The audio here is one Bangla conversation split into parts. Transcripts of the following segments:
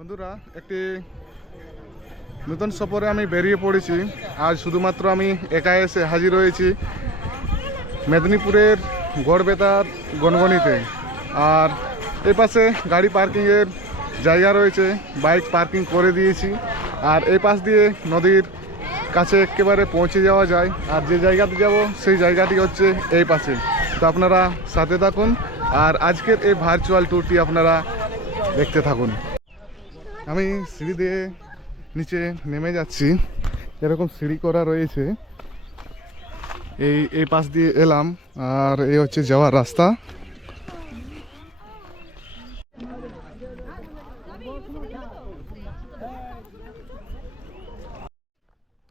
বন্ধুরা, একটি নতুন সফরে আমি বেরিয়ে পড়েছি। আজ শুধুমাত্র আমি একা এসে হাজির হয়েছি মেদিনীপুরের গড়বেতার গনগনিতে আর এই পাশে গাড়ি পার্কিংয়ের জায়গা রয়েছে, বাইক পার্কিং করে দিয়েছি। আর এই পাশ দিয়ে নদীর কাছে একেবারে পৌঁছে যাওয়া যায়। আর যে জায়গাতে যাব, সেই জায়গাটি হচ্ছে এই পাশে। তো আপনারা সাথে থাকুন। আর আজকের এই ভার্চুয়াল ট্যুরটি আপনারা দেখতে থাকুন। আমি সিঁড়ি দিয়ে নিচে নেমে যাচ্ছি। এরকম সিঁড়ি করা রয়েছে, এই এই পাশ দিয়ে এলাম, আর এই হচ্ছে যাওয়ার রাস্তা।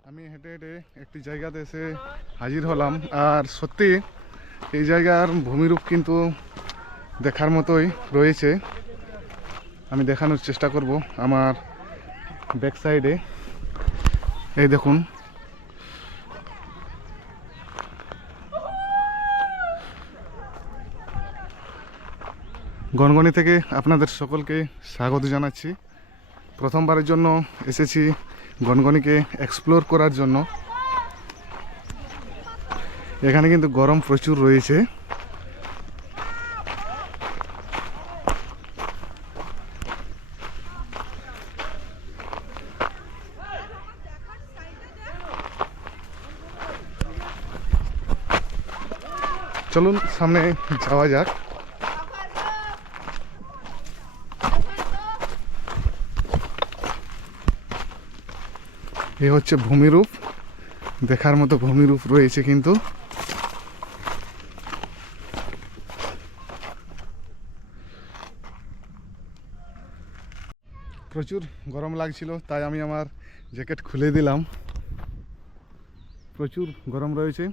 আমি হেঁটে হেঁটে একটি জায়গাতে এসে হাজির হলাম, আর সত্যি এই জায়গার ভূমিরূপ কিন্তু দেখার মতোই রয়েছে। আমি দেখানোর চেষ্টা করব আমার ব্যাক সাইডে এই দেখুন। গনগনি থেকে আপনাদের সকলকে স্বাগত জানাচ্ছি। প্রথমবারের জন্য এসেছি গনগনিকে এক্সপ্লোর করার জন্য। এখানে কিন্তু গরম প্রচুর রয়েছে। চলুন, সামনে যাওয়া যাক। এ হচ্ছে ভূমিরূপ। দেখার মতো ভূমিরূপ রয়েছে কিন্তু। প্রচুর গরম লাগছিল, তাই আমি আমার জ্যাকেট খুলে দিলাম। প্রচুর গরম রয়েছে।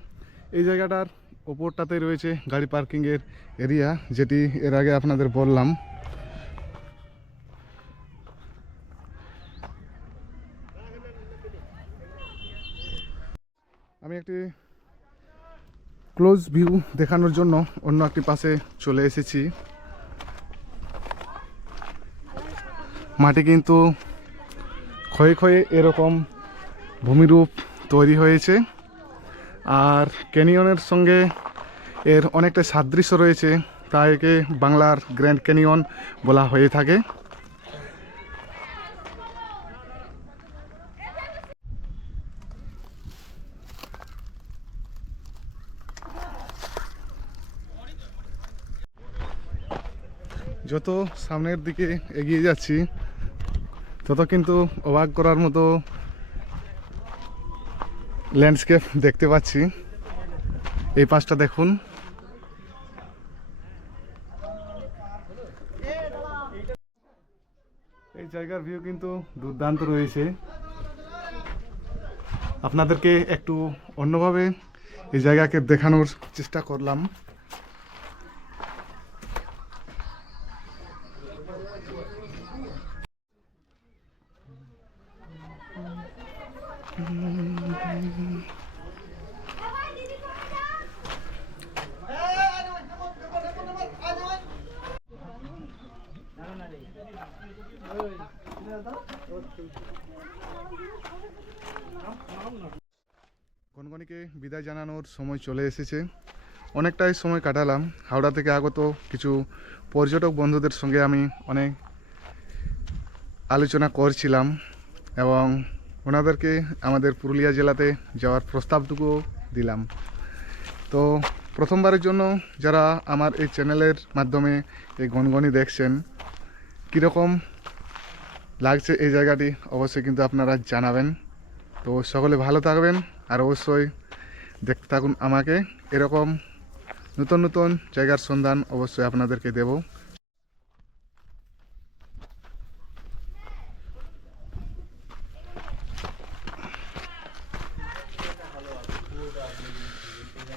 এই জায়গাটার ওপরটাতে রয়েছে গাড়ি পার্কিংয়ের এরিয়া, যেটি এর আগে আপনাদের বললাম। আমি একটি ক্লোজ ভিউ দেখানোর জন্য অন্য একটি পাশে চলে এসেছি। মাটি কিন্তু ক্ষয়ে ক্ষয়ে এরকম ভূমিরূপ তৈরি হয়েছে। আর ক্যানিয়নের সঙ্গে এর অনেকটা সাদৃশ্য রয়েছে। তাই একে বাংলার গ্র্যান্ড ক্যানিয়ন বলা হয়ে থাকে। যত সামনের দিকে এগিয়ে যাচ্ছি, তত কিন্তু অবাক করার মতো ল্যান্ডস্কেপ দেখতে পাচ্ছি। এই পাশটা দেখুন। এই জায়গার ভিউ কিন্তু দুর্দান্ত রয়েছে। আপনাদেরকে একটু অন্যভাবে এই জায়গাকে দেখানোর চেষ্টা করলাম। গনগনিকে বিদায় জানানোর সময় চলে এসেছে। অনেকটাই সময় কাটালাম। হাওড়া থেকে আগত কিছু পর্যটক বন্ধুদের সঙ্গে আমি অনেক আলোচনা করছিলাম এবং ওনাদেরকে আমাদের পুরুলিয়া জেলাতে যাওয়ার প্রস্তাবটুকু দিলাম। তো প্রথমবারের জন্য যারা আমার এই চ্যানেলের মাধ্যমে এই গনগনি দেখছেন, কীরকম লাগছে এই জায়গাটি অবশ্যই কিন্তু আপনারা জানাবেন। তো সকলে ভালো থাকবেন আর অবশ্যই দেখতে থাকুন আমাকে। এরকম নতুন নতুন জায়গার সন্ধান অবশ্যই আপনাদেরকে দেব।